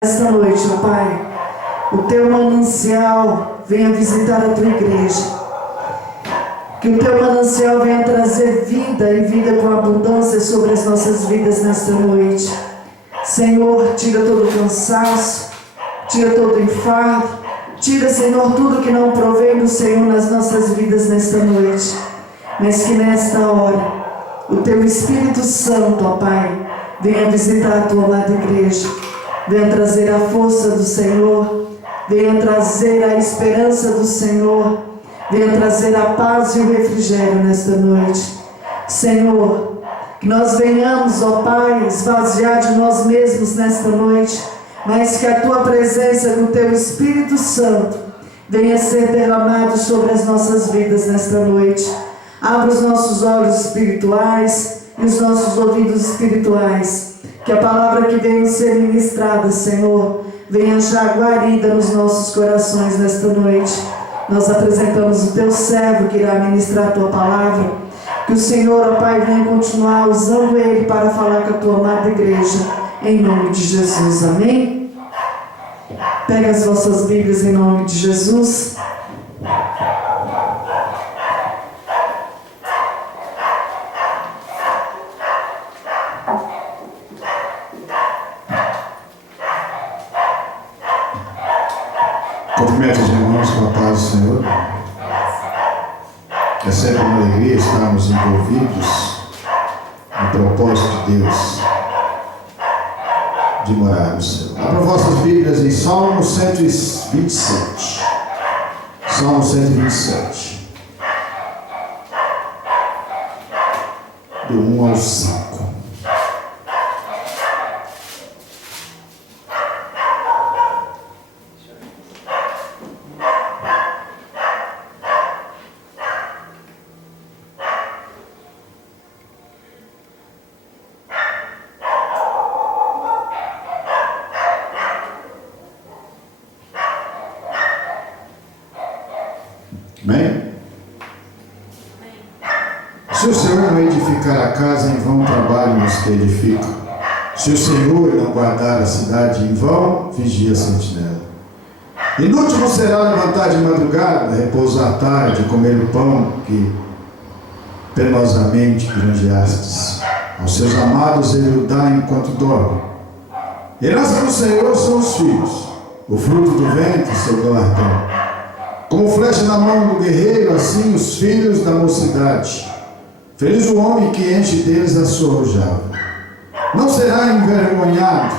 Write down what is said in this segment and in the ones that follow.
Esta noite, ó Pai, o teu manancial venha visitar a tua igreja. Que o teu manancial venha trazer vida e vida com abundância sobre as nossas vidas nesta noite. Senhor, tira todo o cansaço, tira todo o enfardo, tira, Senhor, tudo que não provém do Senhor nas nossas vidas nesta noite. Mas que nesta hora, o teu Espírito Santo, ó Pai, venha visitar a tua amada igreja. Venha trazer a força do Senhor, venha trazer a esperança do Senhor, venha trazer a paz e o refrigério nesta noite. Senhor, que nós venhamos, ó Pai, esvaziar de nós mesmos nesta noite, mas que a Tua presença com o Teu Espírito Santo venha ser derramado sobre as nossas vidas nesta noite. Abra os nossos olhos espirituais e os nossos ouvidos espirituais. Que a palavra que venha ser ministrada, Senhor, venha já guarida nos nossos corações nesta noite. Nós apresentamos o Teu servo que irá ministrar a Tua palavra. Que o Senhor, ó Pai, venha continuar usando ele para falar com a Tua amada igreja. Em nome de Jesus, amém? Pega as vossas Bíblias em nome de Jesus. Cumprimento os irmãos com a paz do Senhor. É sempre uma alegria estarmos envolvidos no propósito de Deus de morar no Senhor. Abra vossas Bíblias em Salmo 127. Salmo 127. Do 1 ao 5. Amém? Se o Senhor não edificar a casa, em vão trabalham os que edificam. Se o Senhor não guardar a cidade, em vão vigia a sentinela. Inútil será levantar de madrugada, repousar à tarde, comer o pão que penosamente granjeastes. Aos seus amados ele o dá enquanto dorme. Herança do Senhor são os filhos, o fruto do ventre, seu galardão. Como flecha na mão do guerreiro, assim os filhos da mocidade. Feliz o homem que enche deles a sua aljava. Não será envergonhado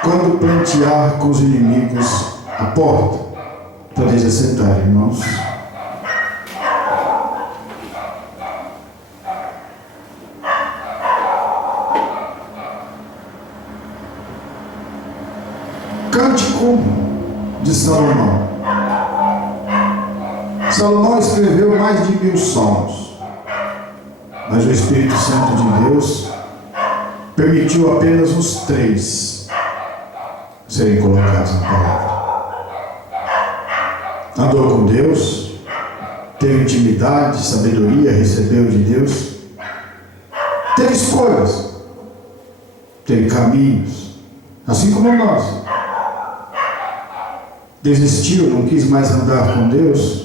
quando plantear com os inimigos a porta. Podeis assentar, irmãos. Cântico de Salomão. Salomão escreveu mais de 1000 salmos, mas o Espírito Santo de Deus permitiu apenas uns 3 serem colocados na palavra. Andou com Deus, teve intimidade, sabedoria, recebeu de Deus, teve escolhas, teve caminhos, assim como nós. Desistiu, não quis mais andar com Deus.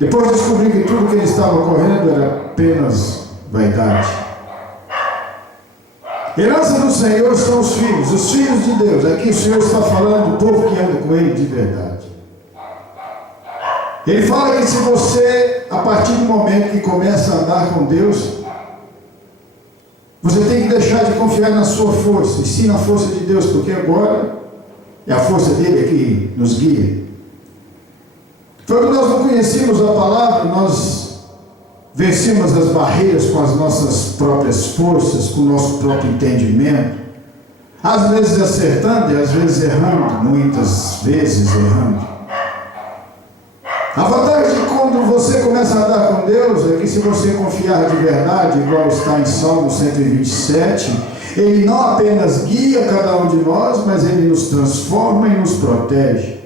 Depois descobri que tudo que ele estava correndo era apenas vaidade. Herança do Senhor são os filhos de Deus. Aqui o Senhor está falando do povo que anda com Ele de verdade. Ele fala que se você, a partir do momento que começa a andar com Deus, você tem que deixar de confiar na sua força, e sim na força de Deus, porque agora é a força dele que nos guia. Quando nós não conhecíamos a palavra, nós vencíamos as barreiras com as nossas próprias forças, com o nosso próprio entendimento, às vezes acertando e às vezes errando, muitas vezes errando. A vantagem de quando você começa a andar com Deus é que se você confiar de verdade, igual está em Salmo 127, Ele não apenas guia cada um de nós, mas Ele nos transforma e nos protege.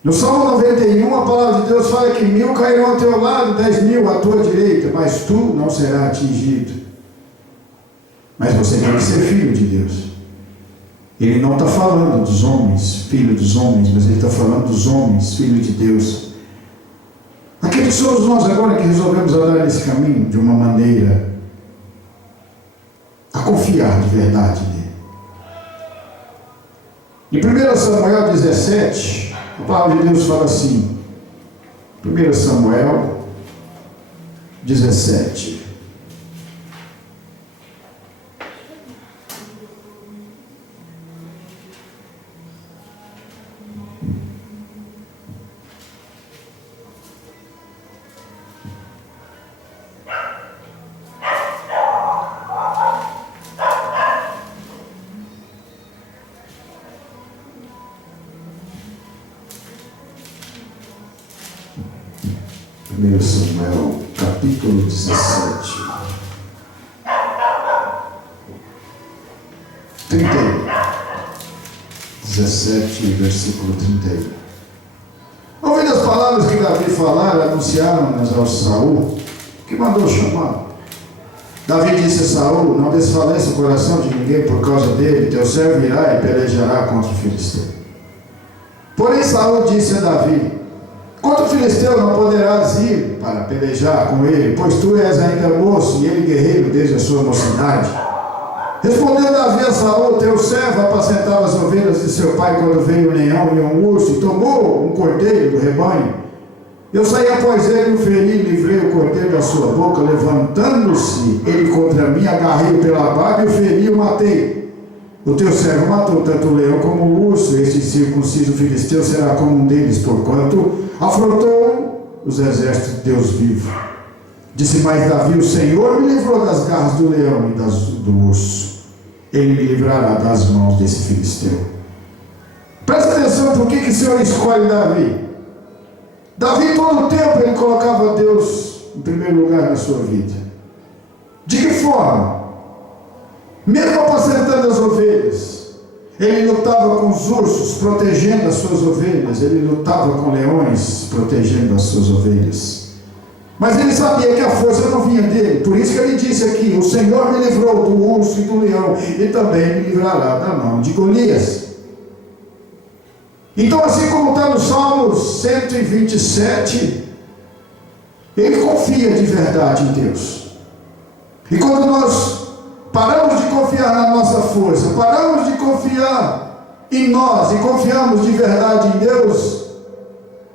No Salmo 91, a palavra de Deus fala que 1000 cairão ao teu lado, 10.000 à tua direita, mas tu não serás atingido. Mas você tem que ser filho de Deus. Ele não está falando dos homens, filho dos homens, mas ele está falando dos homens, filho de Deus. Aqueles somos nós agora que resolvemos andar nesse caminho de uma maneira a confiar de verdade nele. Em 1 Samuel 17, a palavra de Deus fala assim, 1 Samuel 17. Samuel, capítulo 17. 17, versículo 31. Ouvindo as palavras que Davi falara, anunciaram-nas ao Saul, que mandou chamar. Davi disse a Saul: não desfaleça o coração de ninguém por causa dele, teu servo irá e pelejará contra o filisteu. Porém Saul disse a Davi: contra o filisteu não poderás ir para pelejar com ele, pois tu és ainda moço e ele guerreiro desde a sua mocidade. Respondeu Davi a Saul: teu servo apacentava as ovelhas de seu pai quando veio um leão e um urso e tomou um cordeiro do rebanho. Eu saí após ele, o feri, livrei o cordeiro da sua boca, levantando-se ele contra mim, agarrei-o pela barba e o feri e o matei. O teu servo matou tanto o leão como o urso, este circunciso filisteu será como um deles, porquanto afrontou os exércitos de Deus vivo. Disse mais Davi: o Senhor me livrou das garras do leão e do urso, ele me livrará das mãos desse filisteu. Presta atenção, por que o Senhor escolhe Davi? Davi todo o tempo ele colocava Deus em primeiro lugar na sua vida. De que forma? Mesmo apacentando as ovelhas, ele lutava com os ursos, protegendo as suas ovelhas. Ele lutava com leões, protegendo as suas ovelhas. Mas ele sabia que a força não vinha dele. Por isso que ele disse aqui: o Senhor me livrou do urso e do leão, e também me livrará da mão de Golias. Então, assim como está no Salmos 127, ele confia de verdade em Deus. E quando nós paramos de confiar na nossa força, paramos de confiar em nós e confiamos de verdade em Deus,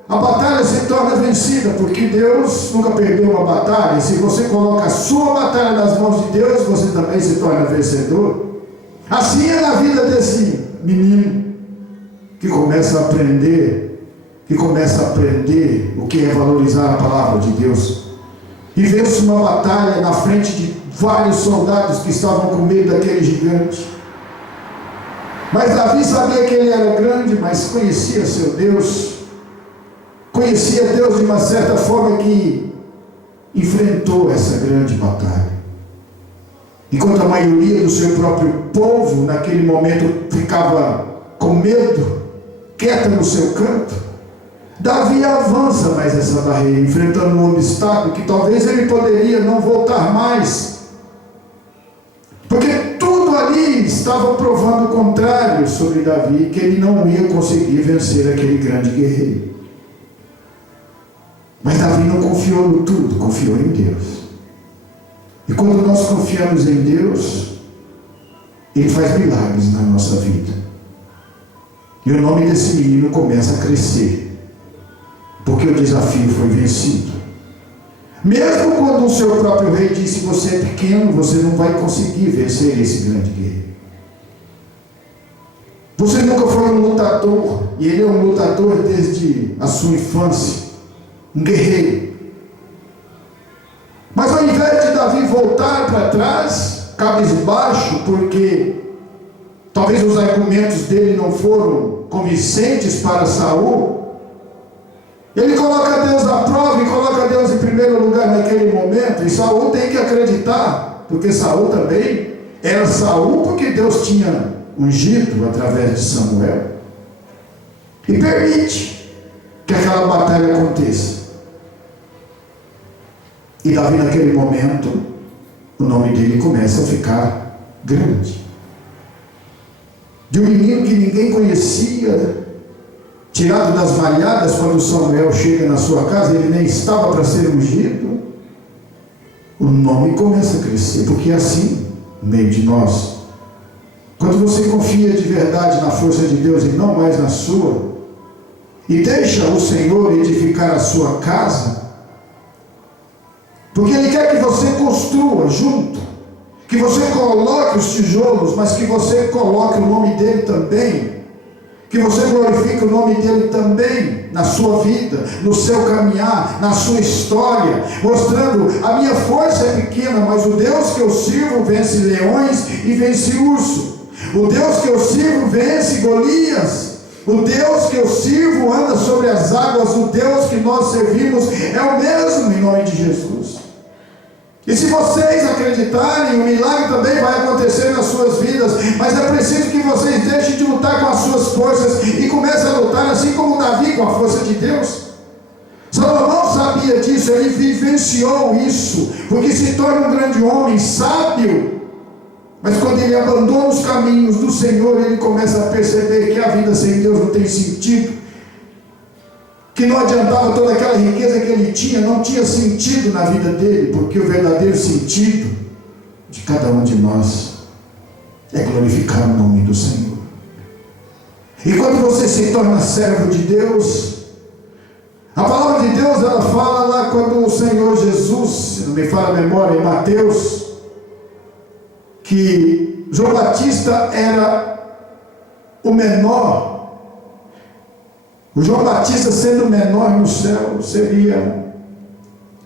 a batalha se torna vencida, porque Deus nunca perdeu uma batalha. E se você coloca a sua batalha nas mãos de Deus, você também se torna vencedor. Assim é na vida desse menino que começa a aprender o que é valorizar a palavra de Deus. E vence uma batalha na frente de vários soldados que estavam com medo daquele gigante. Mas Davi sabia que ele era grande, mas conhecia seu Deus. Conhecia Deus de uma certa forma que enfrentou essa grande batalha. Enquanto a maioria do seu próprio povo naquele momento ficava com medo, quieta no seu canto, Davi avança mais essa barreira, enfrentando um obstáculo que talvez ele poderia não voltar mais, porque tudo ali estava provando o contrário sobre Davi, que ele não ia conseguir vencer aquele grande guerreiro. Mas Davi não confiou no tudo, confiou em Deus. E quando nós confiamos em Deus, Ele faz milagres na nossa vida. E o nome desse menino começa a crescer, porque o desafio foi vencido. Mesmo quando o seu próprio rei disse: você é pequeno, você não vai conseguir vencer esse grande guerreiro. Você nunca foi um lutador, e ele é um lutador desde a sua infância, um guerreiro. Mas ao invés de Davi voltar para trás, cabisbaixo, porque talvez os argumentos dele não foram convincentes para Saul, ele coloca Deus à prova e coloca Deus em primeiro lugar naquele momento. E Saul tem que acreditar, porque Saul também era Saul, porque Deus tinha ungido através de Samuel, e permite que aquela batalha aconteça. E Davi, naquele momento, o nome dele começa a ficar grande. de um menino que ninguém conhecia, tirado das malhadas quando Samuel chega na sua casa, ele nem estava para ser ungido. O nome começa a crescer, porque é assim no meio de nós. Quando você confia de verdade na força de Deus e não mais na sua, e deixa o Senhor edificar a sua casa, porque Ele quer que você construa junto, que você coloque os tijolos, mas que você coloque o nome dEle também, que você glorifique o nome dEle também na sua vida, no seu caminhar, na sua história, mostrando: a minha força é pequena, mas o Deus que eu sirvo vence leões e vence urso. O Deus que eu sirvo vence Golias. O Deus que eu sirvo anda sobre as águas. O Deus que nós servimos é o mesmo, em nome de Jesus. E se vocês acreditarem, o milagre também vai acontecer nas suas vidas, mas é preciso que vocês deixem de lutar com as suas forças e comecem a lutar assim como Davi, com a força de Deus. Salomão sabia disso, ele vivenciou isso, porque se torna um grande homem sábio. Mas quando ele abandona os caminhos do Senhor, ele começa a perceber que a vida sem Deus não tem sentido, que não adiantava toda aquela riqueza que ele tinha, não tinha sentido na vida dele, porque o verdadeiro sentido de cada um de nós é glorificar o nome do Senhor. E quando você se torna servo de Deus, a palavra de Deus, ela fala lá quando o Senhor Jesus, se não me falha a memória, em Mateus, que João Batista era o menor. O João Batista, sendo menor no céu, seria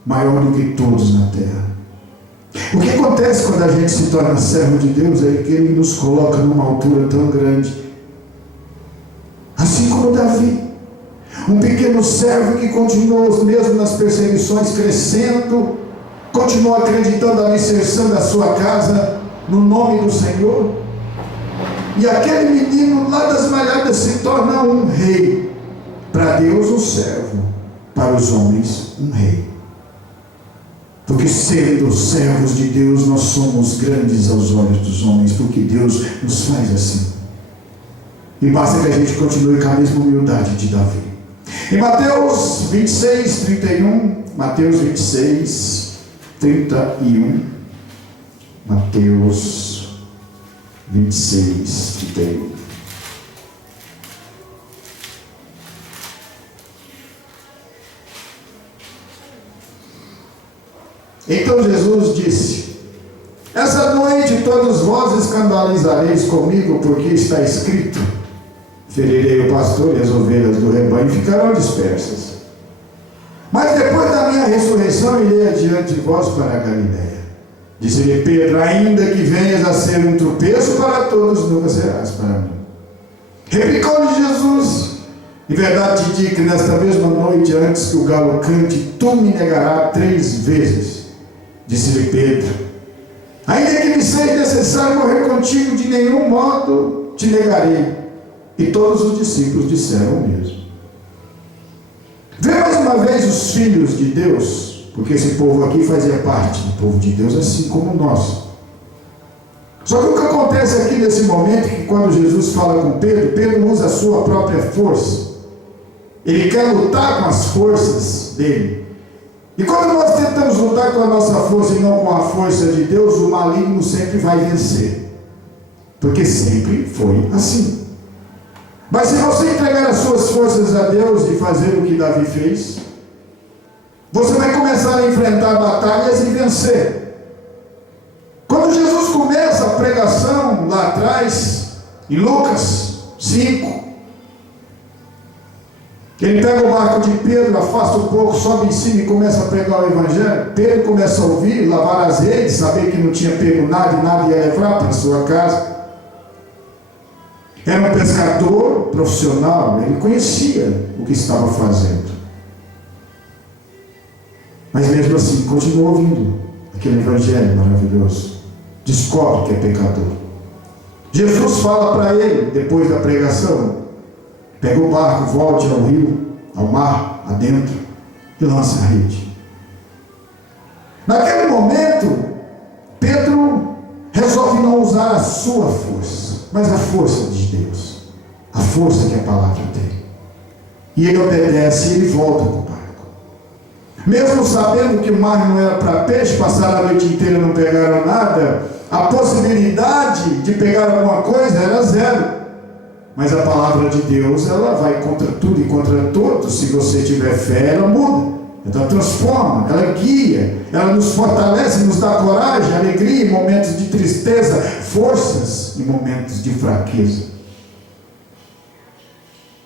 maior do que todos na terra. O que acontece quando a gente se torna servo de Deus é que Ele nos coloca numa altura tão grande, assim como Davi, um pequeno servo que continuou mesmo nas perseguições crescendo, continuou acreditando, alicerçando a sua casa no nome do Senhor, e aquele menino lá das malhadas se torna um rei. Para Deus um servo, para os homens um rei. Porque sendo servos de Deus, nós somos grandes aos olhos dos homens, porque Deus nos faz assim. E basta que a gente continue com a mesma humildade de Davi. Em Mateus 26, 31, Mateus 26, 31, Mateus 26, 31. Então Jesus disse: essa noite todos vós escandalizareis comigo, porque está escrito: ferirei o pastor e as ovelhas do rebanho ficarão dispersas. Mas depois da minha ressurreição irei adiante de vós para a Galiléia. Disse-lhe Pedro: ainda que venhas a ser um tropeço para todos, nunca serás para mim. Replicou-lhe Jesus: em verdade te digo que nesta mesma noite, antes que o galo cante, tu me negarás 3 vezes. Disse-lhe Pedro: ainda que me seja necessário morrer contigo, de nenhum modo te negarei. E todos os discípulos disseram o mesmo. Vê mais uma vez os filhos de Deus, porque esse povo aqui fazia parte do povo de Deus, assim como nós. Só que o que acontece aqui nesse momento é que quando Jesus fala com Pedro, Pedro usa a sua própria força. Ele quer lutar com as forças dele. E quando nós tentamos lutar com a nossa força e não com a força de Deus, o maligno sempre vai vencer. Porque sempre foi assim. Mas se você entregar as suas forças a Deus e fazer o que Davi fez, você vai começar a enfrentar batalhas e vencer. Quando Jesus começa a pregação lá atrás, em Lucas 5, ele pega o barco de Pedro, afasta um pouco, sobe em cima e começa a pregar o Evangelho. Pedro começa a ouvir, lavar as redes, saber que não tinha pego nada e nada ia levar para a sua casa. Era um pescador profissional, ele conhecia o que estava fazendo. Mas mesmo assim, continua ouvindo aquele Evangelho maravilhoso. Descobre que é pecador. Jesus fala para ele, depois da pregação: pega o barco, volte ao rio, ao mar, adentro, e lança a rede. Naquele momento, Pedro resolve não usar a sua força, mas a força de Deus, a força que a palavra tem. E ele obedece e ele volta para o barco. Mesmo sabendo que o mar não era para peixe, passaram a noite inteira e não pegaram nada, a possibilidade de pegar alguma coisa era zero. Mas a palavra de Deus, ela vai contra tudo e contra todos. Se você tiver fé, ela muda, ela transforma, ela guia, ela nos fortalece, nos dá coragem, alegria em momentos de tristeza, forças em momentos de fraqueza.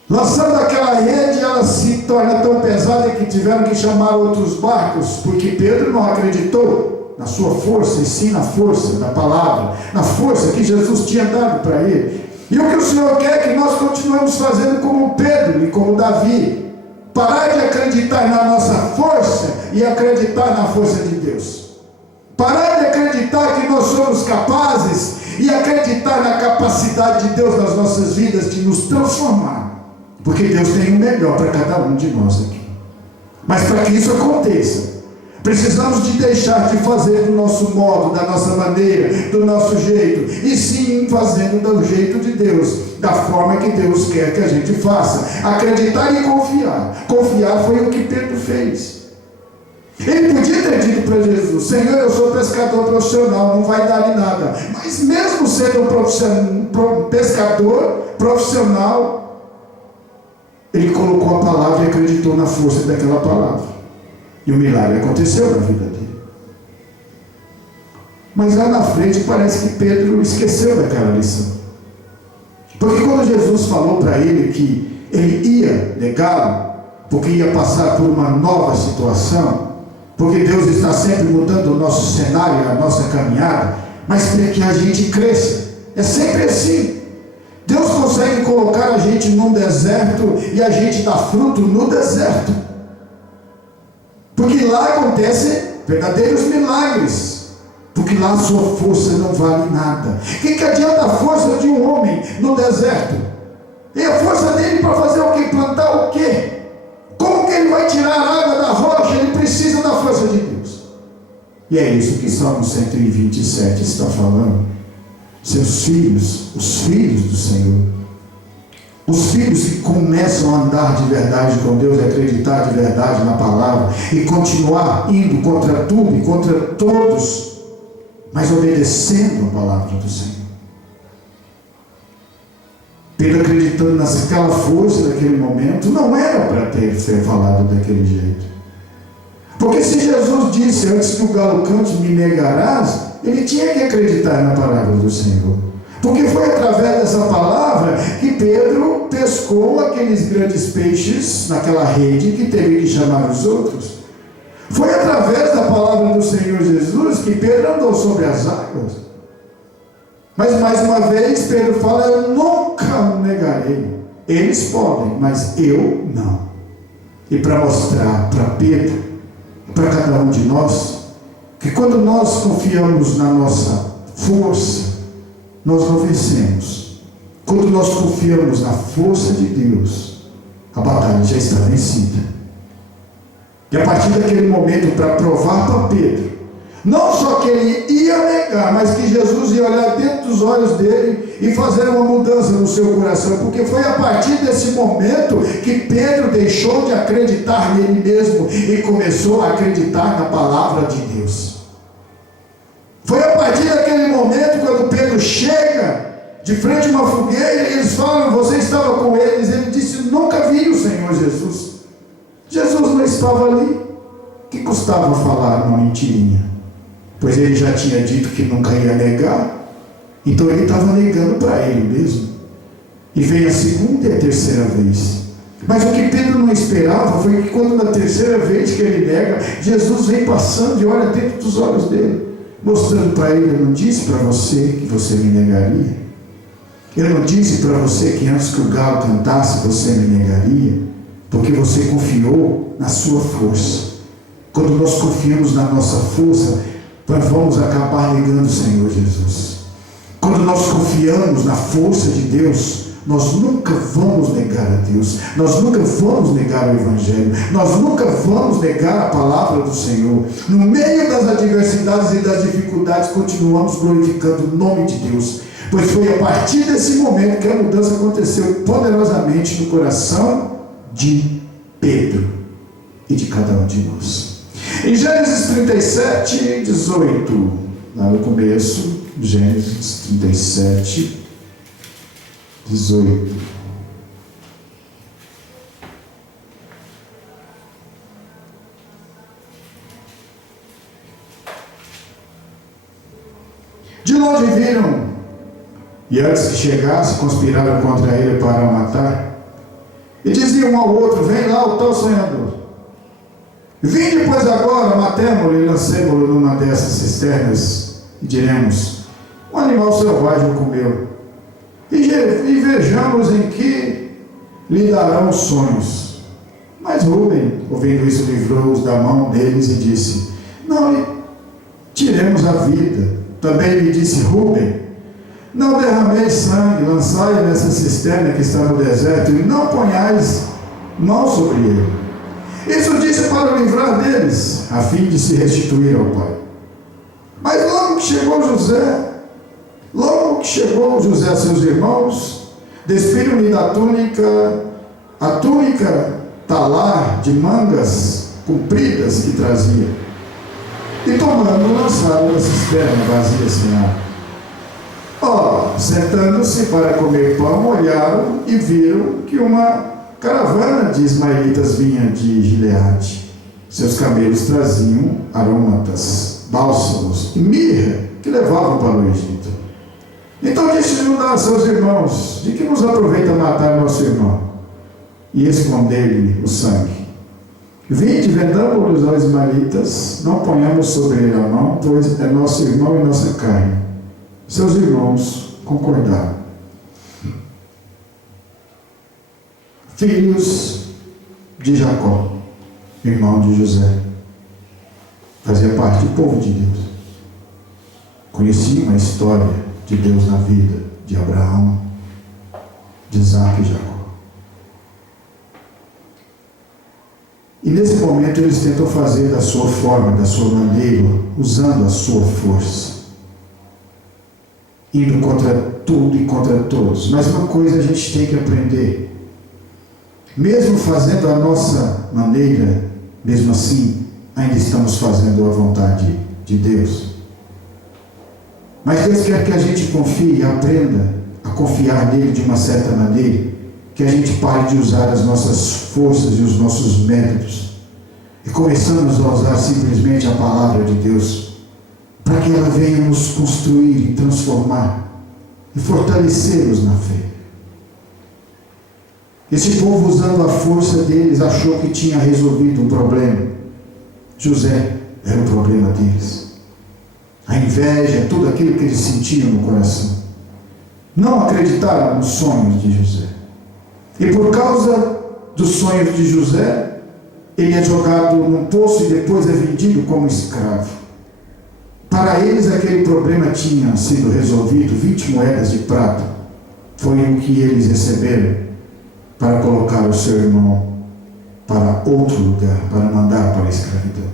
Lançando aquela rede, ela se torna tão pesada que tiveram que chamar outros barcos, porque Pedro não acreditou na sua força, e sim na força da palavra, na força que Jesus tinha dado para ele. E o que o Senhor quer é que nós continuemos fazendo como Pedro e como Davi, parar de acreditar na nossa força e acreditar na força de Deus, parar de acreditar que nós somos capazes e acreditar na capacidade de Deus nas nossas vidas de nos transformar. Porque Deus tem o melhor para cada um de nós aqui. Mas para que isso aconteça, precisamos de deixar de fazer do nosso modo, da nossa maneira, do nosso jeito, e sim fazendo do jeito de Deus, da forma que Deus quer que a gente faça. Acreditar e confiar. Confiar foi o que Pedro fez. Ele podia ter dito para Jesus: Senhor, eu sou pescador profissional, não vai dar em nada. Mas mesmo sendo um pescador profissional, ele colocou a palavra e acreditou na força daquela palavra. E o milagre aconteceu na vida dele. Mas lá na frente parece que Pedro esqueceu daquela lição. Porque quando Jesus falou para ele que ele ia negá-lo, porque ia passar por uma nova situação, porque Deus está sempre mudando o nosso cenário, a nossa caminhada, mas para que a gente cresça. É sempre assim. Deus consegue colocar a gente num deserto e a gente dá fruto no deserto. Porque lá acontecem verdadeiros milagres. Porque lá a sua força não vale nada. O que adianta a força de um homem no deserto? E a força dele para fazer o quê? Plantar o quê? Como que ele vai tirar a água da rocha? Ele precisa da força de Deus. E é isso que Salmo 127 está falando. Seus filhos, os filhos do Senhor, os filhos que começam a andar de verdade com Deus, acreditar de verdade na palavra e continuar indo contra tudo e contra todos, mas obedecendo a palavra do Senhor. Pedro, acreditando naquela força daquele momento, não era para ter falado daquele jeito. Porque se Jesus disse: antes que o galo cante, me negarás, ele tinha que acreditar na palavra do Senhor. Porque foi através dessa palavra que Pedro pescou aqueles grandes peixes naquela rede que teve que chamar os outros. Foi através da palavra do Senhor Jesus que Pedro andou sobre as águas. Mas mais uma vez Pedro fala: eu nunca o negarei. Eles podem, mas eu não. E para mostrar para Pedro, para cada um de nós, que quando nós confiamos na nossa força, nós não vencemos. Quando nós confiamos na força de Deus, a batalha já está vencida. E a partir daquele momento, para provar para Pedro, não só que ele ia negar, mas que Jesus ia olhar dentro dos olhos dele e fazer uma mudança no seu coração, porque foi a partir desse momento que Pedro deixou de acreditar nele mesmo e começou a acreditar na palavra de Deus. Foi a partir daquele momento, quando Pedro chega de frente a uma fogueira e eles falam: você estava com eles? Ele disse: nunca vi o Senhor Jesus. Jesus não estava ali. Que custava falar uma mentirinha? Pois ele já tinha dito que nunca ia negar. Então ele estava negando para ele mesmo. E veio a segunda e a terceira vez. Mas o que Pedro não esperava foi que quando na terceira vez que ele nega, Jesus vem passando e olha dentro dos olhos dele, mostrando para ele: eu não disse para você que você me negaria? Eu não disse para você que antes que o galo cantasse você me negaria? Porque você confiou na sua força. Quando nós confiamos na nossa força, nós vamos acabar negando o Senhor Jesus. Quando nós confiamos na força de Deus, nós nunca vamos negar a Deus, nós nunca vamos negar o Evangelho, nós nunca vamos negar a palavra do Senhor. No meio das adversidades e das dificuldades, continuamos glorificando o nome de Deus, Pois foi a partir desse momento que a mudança aconteceu poderosamente no coração de Pedro e de cada um de nós. Em Gênesis 37, 18, lá no começo, Gênesis 37, 18. De longe viram, e antes que chegasse, conspiraram contra ele para o matar. E diziam um ao outro: vem lá o tal sonhador. Vinde, pois, agora, matemo-lo e lancemo-lo numa dessas cisternas, e diremos: um animal selvagem o comeu. E vejamos em que lhe darão os sonhos. Mas Rúben, ouvindo isso, livrou-os da mão deles e disse: não lhe tiremos a vida. Também lhe disse Rúben: não derrameis sangue, lançai-o nessa cisterna que está no deserto, e não ponhais mão sobre ele. Isso disse para o livrar deles, a fim de se restituir ao pai. Mas logo que chegou José a seus irmãos, despiram-lhe da túnica, a túnica talar de mangas compridas que trazia, e tomando, lançaram na cisterna vazia sem água. Sentando-se para comer pão, olharam e viram que uma caravana de ismaelitas vinha de Gileade. Seus camelos traziam aromatas, bálsamos e mirra que levavam para o Egito. Então disse Judá a seus irmãos: de que nos aproveita matar nosso irmão e esconder-lhe o sangue? Vinde, vendamo-los aos ismaelitas, não ponhamos sobre ele a mão, pois é nosso irmão e nossa carne. Seus irmãos concordaram. Filhos de Jacó, irmão de José, fazia parte do povo de Deus. Conheciam a história de Deus na vida de Abraão, de Isaac e Jacó. E nesse momento eles tentam fazer da sua forma, da sua maneira, usando a sua força, indo contra tudo e contra todos. Mas uma coisa a gente tem que aprender: mesmo fazendo a nossa maneira, mesmo assim, ainda estamos fazendo a vontade de Deus. Mas Deus quer que a gente confie e aprenda a confiar nele de uma certa maneira, que a gente pare de usar as nossas forças e os nossos métodos e começamos a usar simplesmente a palavra de Deus, para que ela venha nos construir e transformar e fortalecer-nos na fé. Esse povo, usando a força deles, achou que tinha resolvido o problema. José era o problema deles. A inveja, tudo aquilo que eles sentiam no coração. Não acreditaram nos sonhos de José. E por causa dos sonhos de José, ele é jogado num poço e depois é vendido como escravo. Para eles aquele problema tinha sido resolvido. 20 moedas de prata foi o que eles receberam para colocar o seu irmão para outro lugar, para mandar para a escravidão.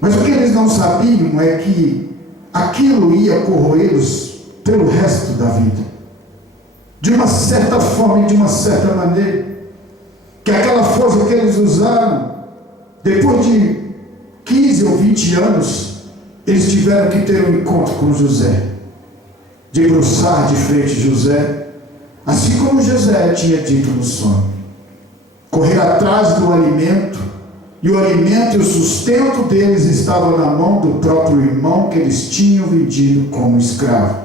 Mas o que eles não sabiam é que aquilo ia corroê-los pelo resto da vida, de uma certa forma e de uma certa maneira, que aquela força que eles usaram, depois de 15 ou 20 anos, eles tiveram que ter um encontro com José, debruçar de frente a José, assim como José tinha dito no sonho, correr atrás do alimento, e o alimento e o sustento deles estavam na mão do próprio irmão que eles tinham vendido como escravo,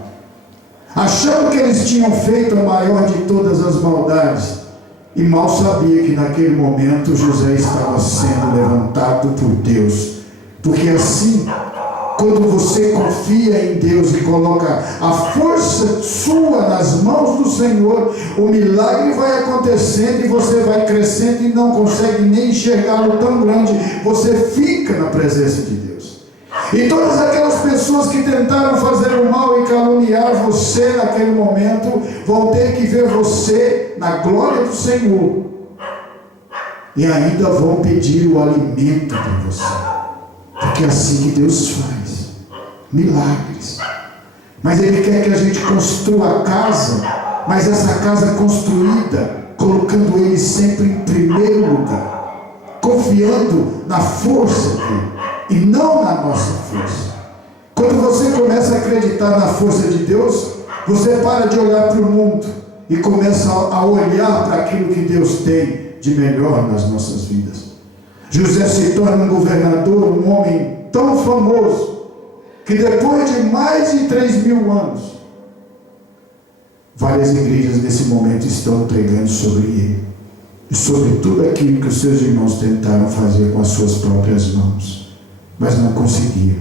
achando que eles tinham feito a maior de todas as maldades, e mal sabia que naquele momento José estava sendo levantado por Deus, porque assim, quando você confia em Deus e coloca a força sua nas mãos do Senhor, o milagre vai acontecendo e você vai crescendo e não consegue nem enxergá-lo tão grande, você fica na presença de Deus. E todas aquelas pessoas que tentaram fazer o mal e caluniar você naquele momento, vão ter que ver você na glória do Senhor, e ainda vão pedir o alimento para você, porque é assim que Deus faz milagres. Mas Ele quer que a gente construa a casa, mas essa casa construída, colocando Ele sempre em primeiro lugar, confiando na força dEle e não na nossa força. Quando você começa a acreditar na força de Deus, você para de olhar para o mundo e começa a olhar para aquilo que Deus tem de melhor nas nossas vidas. José se torna um governador, um homem tão famoso, que depois de mais de 3.000 anos, várias igrejas nesse momento estão pregando sobre ele e sobre tudo aquilo que os seus irmãos tentaram fazer com as suas próprias mãos, mas não conseguiram,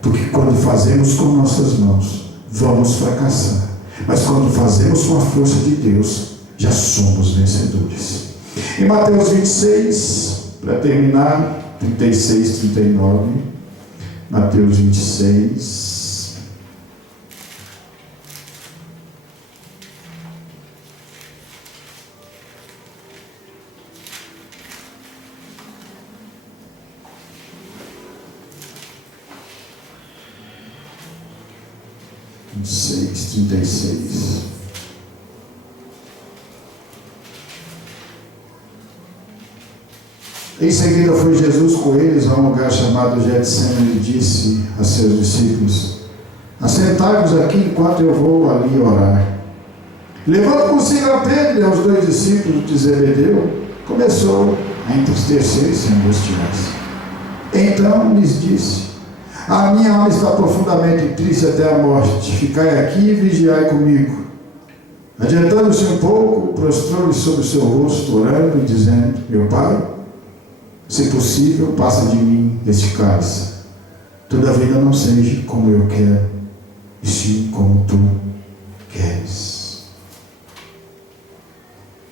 porque quando fazemos com nossas mãos, vamos fracassar, mas quando fazemos com a força de Deus, já somos vencedores. Em Mateus 26, para terminar, 36, 39, Mateus 26. Seis, 36. Em seguida foi Jesus com eles a um lugar chamado Getsemane e disse a seus discípulos: assentai-vos aqui enquanto eu vou ali orar. Levando consigo a Pedro e aos 2 discípulos de Zebedeu, começou a entristecer e se angustiar-se. Então lhes disse: a minha alma está profundamente triste até a morte. Ficai aqui e vigiai comigo. Adiantando-se um pouco, prostrou-lhe sobre o seu rosto, orando e dizendo: meu Pai, se possível, passa de mim este cálice. Todavia não seja como eu quero, e sim como tu queres.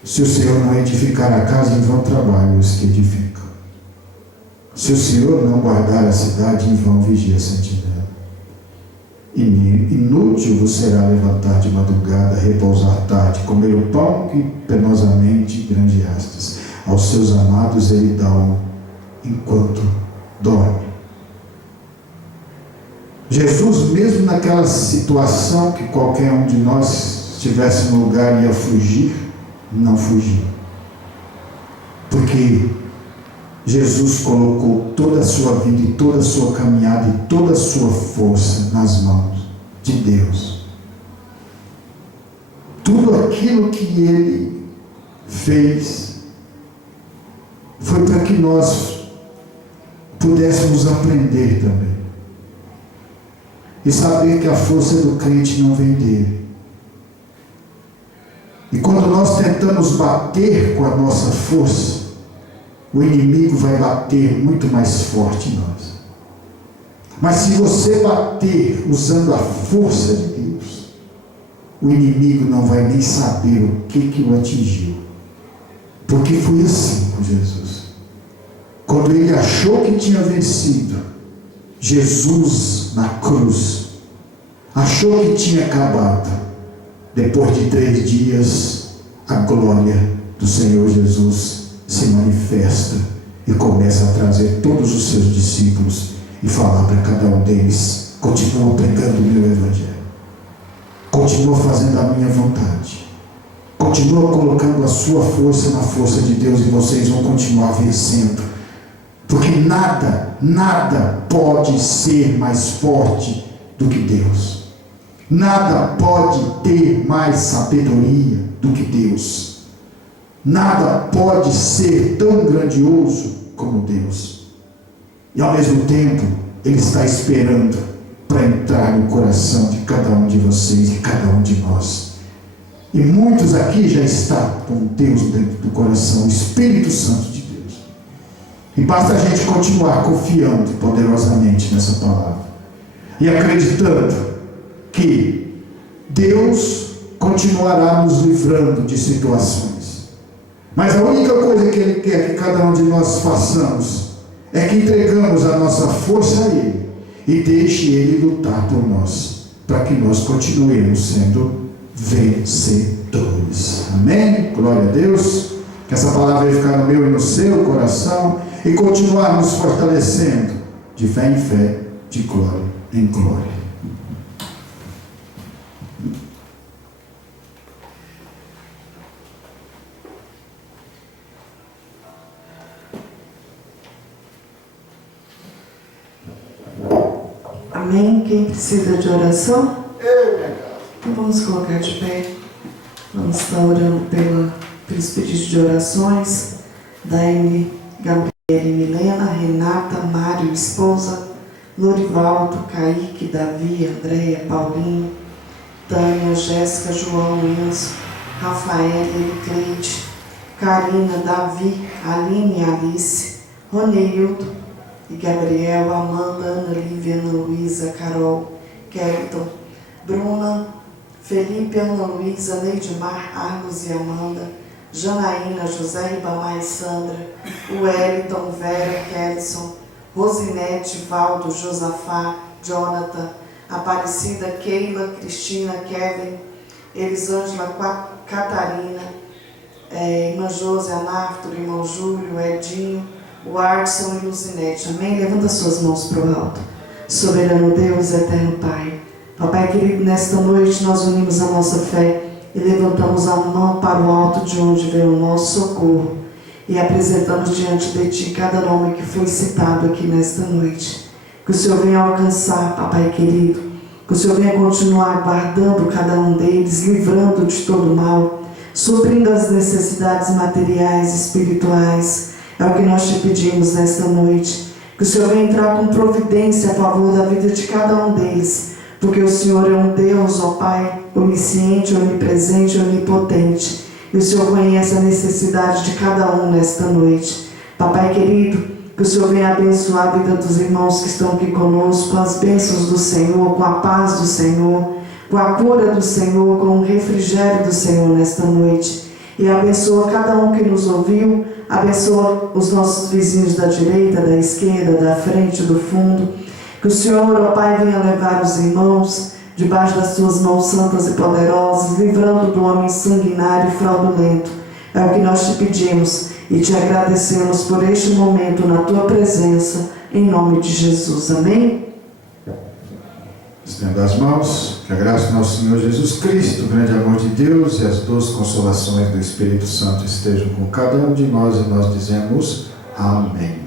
Se o Senhor não edificar a casa, em vão trabalham os que edificam. Se o Senhor não guardar a cidade, em vão vigia a sentinela. Inútil vos será levantar de madrugada, repousar tarde, comer o pão que penosamente granjeastes. Aos seus amados ele dá enquanto dorme. Jesus, mesmo naquela situação que qualquer um de nós estivesse no lugar e ia fugir, não fugiu. Porque Jesus colocou toda a sua vida e toda a sua caminhada e toda a sua força nas mãos de Deus. Tudo aquilo que Ele fez foi para que nós pudéssemos aprender também. E saber que a força do crente não vem dele. E quando nós tentamos bater com a nossa força, o inimigo vai bater muito mais forte em nós. Mas se você bater usando a força de Deus, o inimigo não vai nem saber o que o atingiu. Porque foi assim com Jesus. Quando ele achou que tinha vencido, Jesus na cruz, achou que tinha acabado. Depois de 3 dias, a glória do Senhor Jesus se manifesta e começa a trazer todos os seus discípulos e falar para cada um deles: continua pregando o meu evangelho, continua fazendo a minha vontade, continua colocando a sua força na força de Deus e vocês vão continuar vencendo, porque nada pode ser mais forte do que Deus, nada pode ter mais sabedoria do que Deus, nada pode ser tão grandioso como Deus. E ao mesmo tempo, Ele está esperando para entrar no coração de cada um de vocês e cada um de nós. E muitos aqui já estão com Deus dentro do coração, o Espírito Santo de Deus. E basta a gente continuar confiando poderosamente nessa palavra e acreditando que Deus continuará nos livrando de situações. Mas a única coisa que Ele quer que cada um de nós façamos é que entregamos a nossa força a Ele e deixe Ele lutar por nós, para que nós continuemos sendo vencedores. Amém? Glória a Deus. Que essa palavra vai ficar no meu e no seu coração e continuar nos fortalecendo de fé em fé, de glória em glória. Amém? Quem precisa de oração? Eu, minha cara. Então vamos colocar de pé. Vamos estar orando pelos pedidos de orações da Gabriela, Milena, Renata, Mário, esposa, Lorivaldo, Kaique, Davi, Andréia, Paulinho, Tânia, Jéssica, João, Enzo, Rafael, Cleide, Karina, Davi, Aline, Alice, Ronildo e Gabriel, Amanda, Ana Lívia, Ana Luísa, Carol, Kelton, Bruna, Felipe, Ana Luísa, Neidmar, Argos e Amanda, Janaína, José Ribamar e Sandra, Wellington, Vera, Kelson, Rosinete, Valdo, Josafá, Jonathan, Aparecida, Keila, Cristina, Kevin, Elisângela, Catarina, irmã Josi, Anarto, irmão Júlio, Edinho, o Arson e Luzinete. Amém? Levanta suas mãos para o alto. Soberano Deus, eterno Pai. Papai querido, nesta noite nós unimos a nossa fé e levantamos a mão para o alto de onde vem o nosso socorro e apresentamos diante de Ti cada nome que foi citado aqui nesta noite. Que o Senhor venha alcançar, Papai querido, que o Senhor venha continuar guardando cada um deles, livrando de todo mal, suprindo as necessidades materiais e espirituais. É o que nós te pedimos nesta noite. Que o Senhor venha entrar com providência a favor da vida de cada um deles, porque o Senhor é um Deus, ó Pai, onisciente, onipresente, onipotente. E o Senhor conhece a necessidade de cada um nesta noite. Papai querido, que o Senhor venha abençoar a vida dos irmãos que estão aqui conosco, com as bênçãos do Senhor, com a paz do Senhor, com a cura do Senhor, com o refrigério do Senhor nesta noite. E abençoa cada um que nos ouviu, abençoa os nossos vizinhos da direita, da esquerda, da frente, do fundo. Que o Senhor, ó Pai, venha levar os irmãos debaixo das tuas mãos santas e poderosas, livrando do homem sanguinário e fraudulento. É o que nós te pedimos e te agradecemos por este momento na tua presença, em nome de Jesus. Amém? Estenda as mãos, que a graça do nosso Senhor Jesus Cristo, o grande amor de Deus e as doces consolações do Espírito Santo estejam com cada um de nós e nós dizemos amém.